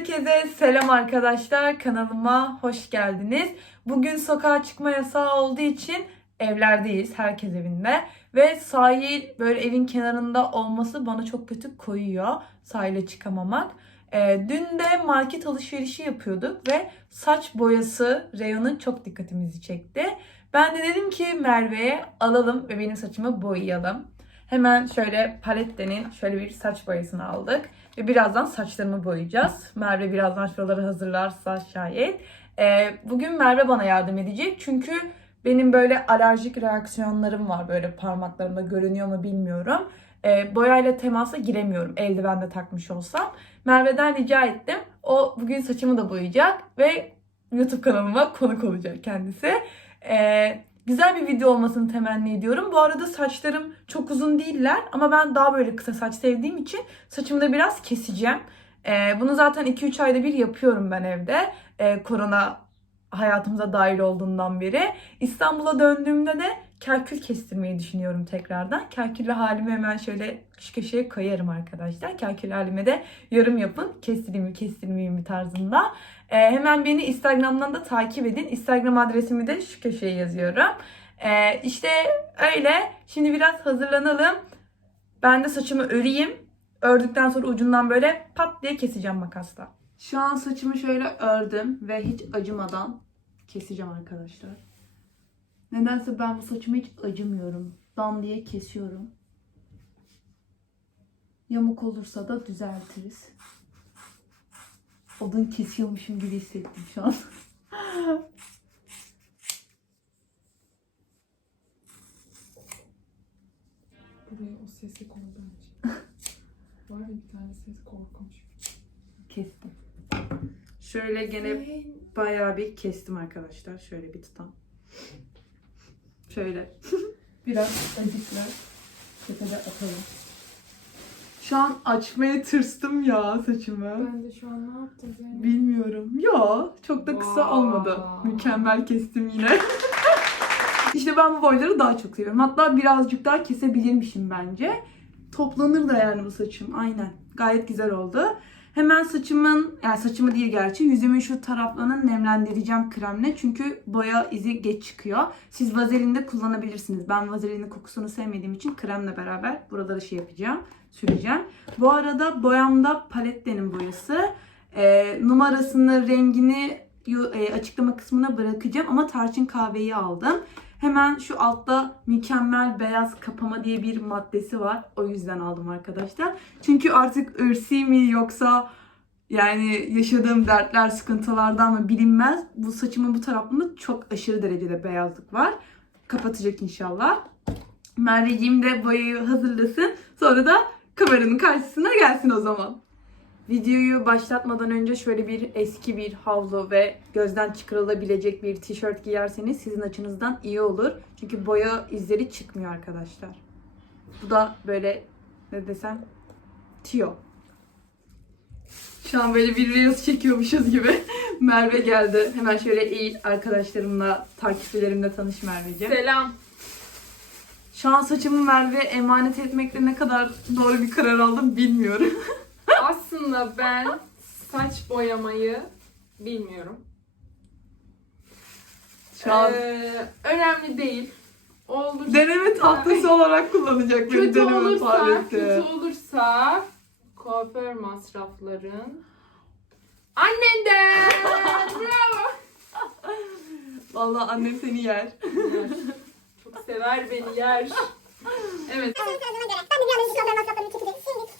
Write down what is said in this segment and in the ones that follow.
Herkese selam arkadaşlar. Kanalıma hoş geldiniz. Bugün sokağa çıkma yasağı olduğu için evlerdeyiz. Herkes evinde. Ve sahil böyle evin kenarında olması bana çok kötü koyuyor. Sahile çıkamamak. Ee, dün de market alışverişi yapıyorduk ve saç boyası reyonu çok dikkatimizi çekti. Ben de dedim ki Merve'ye alalım ve benim saçımı boyayalım. Hemen şöyle Palette'nin şöyle bir saç boyasını aldık. Ve birazdan saçlarımı boyayacağız. Merve birazdan şuraları hazırlarsa şayet. Ee, bugün Merve bana yardım edecek. Çünkü benim böyle alerjik reaksiyonlarım var. Böyle parmaklarımda görünüyor mu bilmiyorum. Ee, boyayla temasa giremiyorum. Eldiven de takmış olsam. Merve'den rica ettim. O bugün saçımı da boyayacak. Ve YouTube kanalıma konuk olacak kendisi. Ee, güzel bir video olmasını temenni ediyorum. Bu arada saçlarım çok uzun değiller. Ama ben daha böyle kısa saç sevdiğim için saçımı da biraz keseceğim. Ee, bunu zaten 2-3 ayda bir yapıyorum ben evde. Ee, korona hayatımıza dahil olduğundan beri. İstanbul'a döndüğümde de kerkül kestirmeyi düşünüyorum tekrardan. Kerküllü halimi hemen şöyle şu köşeye koyarım arkadaşlar. Kerkül halime de yorum yapın. Kestireyim mi kestirmeyeyim mi tarzında. Ee, hemen beni Instagram'dan da takip edin. Instagram adresimi de şu köşeye yazıyorum. Ee, işte öyle. Şimdi biraz hazırlanalım. Ben de saçımı öreyim. Ördükten sonra ucundan böyle pat diye keseceğim makasla. Şu an saçımı şöyle ördüm ve hiç acımadan keseceğim arkadaşlar. Nedense ben bu saçımı hiç acımıyorum. Dan diye kesiyorum. Yamuk olursa da düzeltiriz. Odun kesiyormuşum gibi hissettim şu an. Buraya o sesi koy bence. Var ya bir tane ses korkunç. Kestim. Şöyle gene bayağı bir kestim arkadaşlar. Şöyle bir tutam. Şöyle. Biraz acıklar. Tepede atalım. Şu an açmaya tırstım ya saçımı. Ben de şu an ne yaptım Zeynep? Bilmiyorum. Ya çok da kısa Vay. olmadı. Mükemmel kestim yine. işte ben bu boyları daha çok seviyorum. Hatta birazcık daha kesebilirmişim bence. Toplanır da yani bu saçım. Aynen. Gayet güzel oldu. Hemen saçımın, yani saçımı değil gerçi, yüzümün şu taraflarını nemlendireceğim kremle. Çünkü boya izi geç çıkıyor. Siz vazelin de kullanabilirsiniz. Ben vazelinin kokusunu sevmediğim için kremle beraber buraları şey yapacağım, süreceğim. Bu arada boyamda Palette'nin boyası. Ee, numarasını, rengini e, açıklama kısmına bırakacağım ama tarçın kahveyi aldım. Hemen şu altta mükemmel beyaz kapama diye bir maddesi var. O yüzden aldım arkadaşlar. Çünkü artık ırsi mi yoksa yani yaşadığım dertler, sıkıntılardan mı bilinmez. Bu saçımın bu tarafında çok aşırı derecede beyazlık var. Kapatacak inşallah. Merveciğim de boyayı hazırlasın. Sonra da kameranın karşısına gelsin o zaman. Videoyu başlatmadan önce şöyle bir eski bir havlu ve gözden çıkarılabilecek bir tişört giyerseniz sizin açınızdan iyi olur. Çünkü boya izleri çıkmıyor arkadaşlar. Bu da böyle ne desem tiyo. Şu an böyle bir reels çekiyormuşuz gibi. Merve geldi. Hemen şöyle eğil arkadaşlarımla, takipçilerimle tanış Merveciğim. Selam. Şu an saçımı Merve'ye emanet etmekle ne kadar doğru bir karar aldım bilmiyorum. Aslında ben saç boyamayı bilmiyorum. Şu an Ee, önemli değil. Olur. deneme tahtası olarak kullanacak bir kötü deneme olursa, paleti. kötü olursa kuaför masrafların annenden. Bravo. Vallahi annem seni yer. Çok sever beni yer. Evet. Ben de bir yandan işin masraflarını çekeceğim. Şimdi.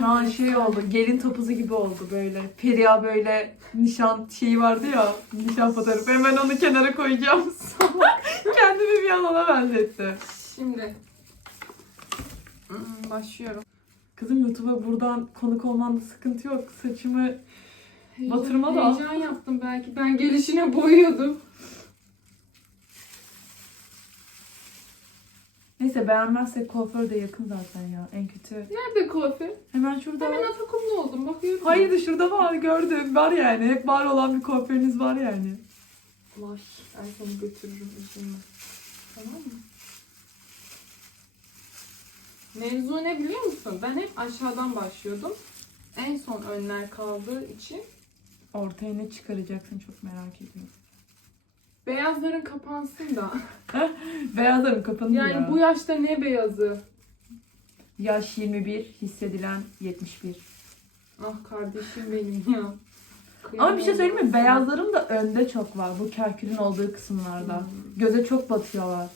Şu an şey oldu, gelin topuzu gibi oldu böyle. Feriha böyle nişan şeyi vardı ya, nişan fotoğrafı. Hemen onu kenara koyacağım. Kendimi bir an ona benzettim. Şimdi. Hmm, Başlıyorum. Kızım YouTube'a buradan konuk olmanda sıkıntı yok. Saçımı Batırma da. Heyecan yaptım belki. Ben gelişine boyuyordum. Neyse beğenmezsek kuaför de yakın zaten ya. En kötü. Nerede kuaför? Hemen şurada Hemen var. Atakumlu oldum. Bakıyorum. Hayır şurada var gördüm. Var yani. Hep var olan bir kuaförünüz var yani. Var. Ben seni götürürüm üzülme. Tamam mı? Mevzu ne biliyor musun? Ben hep aşağıdan başlıyordum. En son önler kaldığı için Ortaya ne çıkaracaksın çok merak ediyorum. Beyazların kapansın da. Beyazlarım kapandı Yani ya. bu yaşta ne beyazı? Yaş 21, hissedilen 71. Ah kardeşim benim ya. Ama bir şey söyleyeyim mi? Kıyamam Beyazlarım da önde çok var. Bu kerkülün olduğu kısımlarda. Hmm. Göze çok batıyorlar.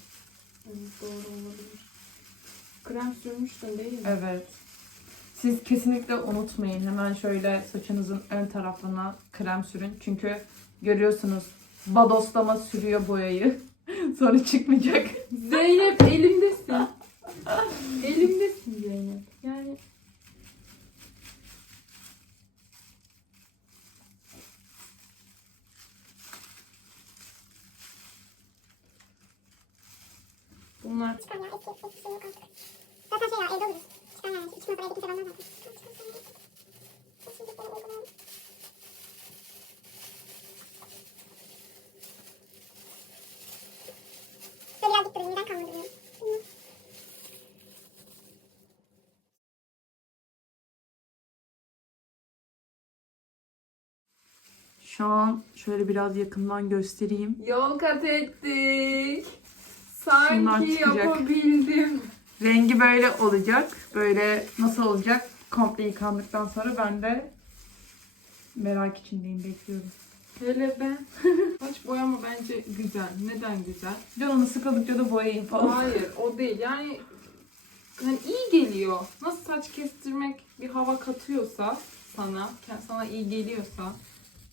Evet doğru olabilir. Krem sürmüştün değil mi? Evet. Siz kesinlikle unutmayın. Hemen şöyle saçınızın ön tarafına krem sürün. Çünkü görüyorsunuz badoslama sürüyor boyayı. Sonra çıkmayacak. Zeynep elimdesin Zeynep. Yani Bunlar Çıkar ya eski eski şey yok artık. Zaten şey ya evde oluruz. Çıkar yani. İki sınıf evde kimse vermez zaten. Çıkar, çıkar, çıkar. Şimdi böyle uygulayalım. Böyle biraz dik durayım. Neden kalmadırıyorum? Bilmiyorum. Şu an şöyle biraz yakından göstereyim. yol kat ettik. Sanki yapabildim. Rengi böyle olacak. Böyle nasıl olacak? Komple yıkandıktan sonra ben de merak içindeyim bekliyorum. Hele ben. Saç boyama bence güzel. Neden güzel? Canını sıkıldıkça da boyayayım falan. Hayır o değil. Yani hani iyi geliyor. Nasıl saç kestirmek bir hava katıyorsa sana, sana iyi geliyorsa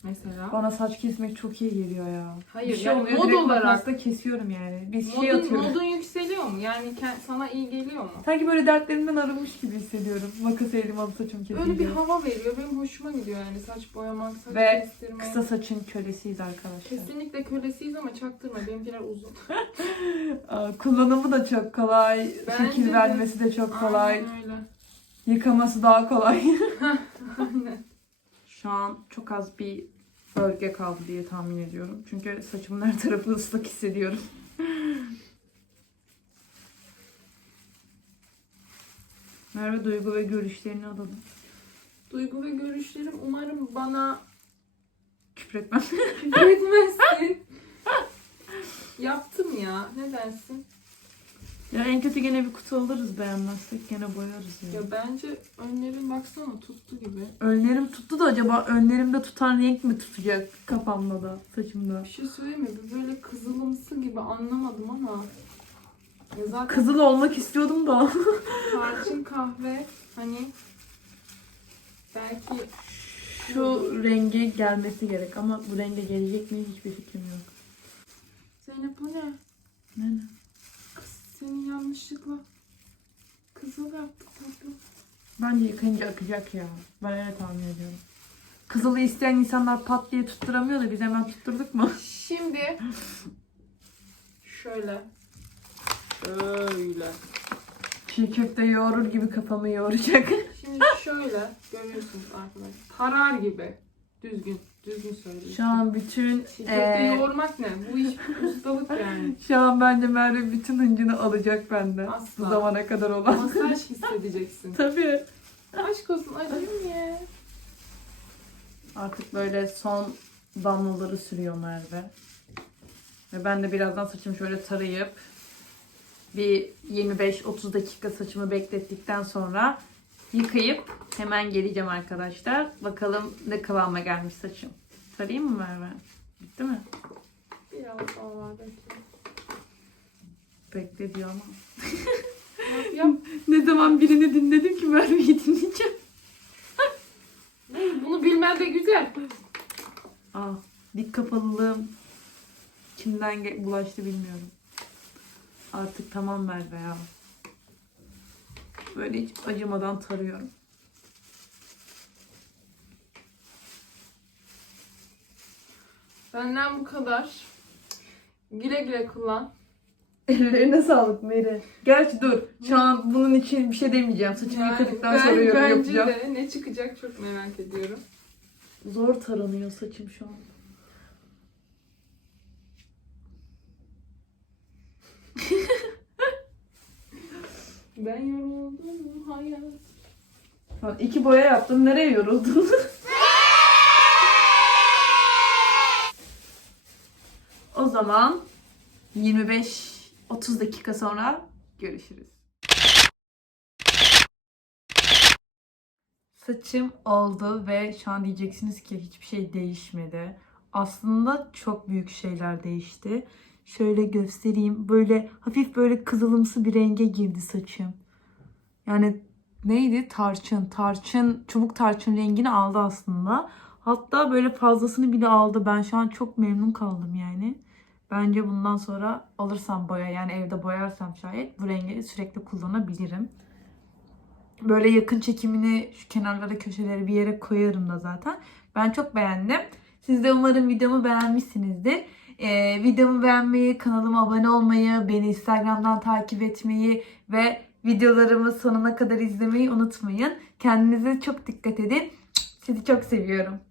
mesela. Bana saç kesmek çok iyi geliyor ya. Hayır bir şey yani mod direkt olarak makasla kesiyorum yani. Bir şey modun, atıyorum. modun yükseliyor mu? Yani sana iyi geliyor mu? Sanki böyle dertlerimden arınmış gibi hissediyorum. Makas elim alıp saçımı kesince. Öyle bir hava veriyor. Benim hoşuma gidiyor yani saç boyamak, saç Ve kestirmek. Kısa saçın kölesiyiz arkadaşlar. Kesinlikle kölesiyiz ama çaktırma. Benimkiler uzun. Kullanımı da çok kolay. Bence Şekil vermesi de çok kolay. Aynen öyle. Yıkaması daha kolay. Aynen. Şu an çok az bir bölge kaldı diye tahmin ediyorum. Çünkü saçımın her tarafı ıslak hissediyorum. Merve duygu ve görüşlerini alalım. Duygu ve görüşlerim umarım bana Küfretmem. küfretmezsin. Yaptım ya. Ne dersin? Ya en kötü gene bir kutu alırız beğenmezsek gene boyarız ya. Ya bence önlerin baksana tuttu gibi. Önlerim tuttu da acaba önlerimde tutan renk mi tutacak kafamda da saçımda? Bir şey söyleyeyim mi? Bir Böyle kızılımsı gibi anlamadım ama. Ya zaten Kızıl olmak istiyordum da. tarçın kahve hani belki Şu rengi gelmesi gerek ama bu renge gelecek mi hiçbir fikrim yok. Zeynep bu ne? Ne ne? Kız seni yanlışlıkla kızıl yaptık tatlım. Bence yıkayınca akacak ya. Ben öyle tahmin ediyorum. Kızılı isteyen insanlar pat diye tutturamıyor da biz hemen tutturduk mu? Şimdi şöyle şöyle Çiğ köfte yoğurur gibi kafamı yoğuracak. Şimdi şöyle görüyorsunuz arkadaşlar. Tarar gibi. Düzgün. Düzgün söyleyeyim. Şu an bütün Çiğ köfte eee, yoğurmak ne? Bu iş ustalık yani. şu an bence Merve bütün hıncını alacak benden. Asla. Bu zamana kadar olan. Masaj hissedeceksin. Tabii. Aşk olsun acıyor niye? Artık böyle son damlaları sürüyor Merve. Ve ben de birazdan saçımı şöyle tarayıp bir 25-30 dakika saçımı beklettikten sonra yıkayıp hemen geleceğim arkadaşlar. Bakalım ne kıvama gelmiş saçım. Tarayayım mı Merve? Bitti mi? Biraz daha var bekle. Bekle diyor ama. Yap yap. Ne zaman birini dinledim ki Merve'yi dinleyeceğim. Bunu bilmen de güzel. Aa, dik kapalılığım kimden bulaştı bilmiyorum. Artık tamam Merve ya. Böyle hiç acımadan tarıyorum. Benden bu kadar. Güle güle kullan. Ellerine sağlık Meri. Gerçi dur. Şu an bunun için bir şey demeyeceğim. Saçımı Yani yıkadıktan ben- sonra yorum bence yapacağım. de ne çıkacak çok merak ediyorum. Zor taranıyor saçım şu an. Ben yoruldum hayat. Bak iki boya yaptım. Nereye yoruldun? o zaman 25-30 dakika sonra görüşürüz. Saçım oldu ve şu an diyeceksiniz ki hiçbir şey değişmedi. Aslında çok büyük şeyler değişti. Şöyle göstereyim. Böyle hafif böyle kızılımsı bir renge girdi saçım. Yani neydi? Tarçın. Tarçın, çubuk tarçın rengini aldı aslında. Hatta böyle fazlasını bile aldı. Ben şu an çok memnun kaldım yani. Bence bundan sonra alırsam boya yani evde boyarsam şayet bu rengi sürekli kullanabilirim. Böyle yakın çekimini şu kenarlara köşelere bir yere koyarım da zaten. Ben çok beğendim. Siz de umarım videomu beğenmişsinizdir. Ee, videomu beğenmeyi, kanalıma abone olmayı, beni Instagram'dan takip etmeyi ve videolarımı sonuna kadar izlemeyi unutmayın. Kendinize çok dikkat edin. Sizi çok seviyorum.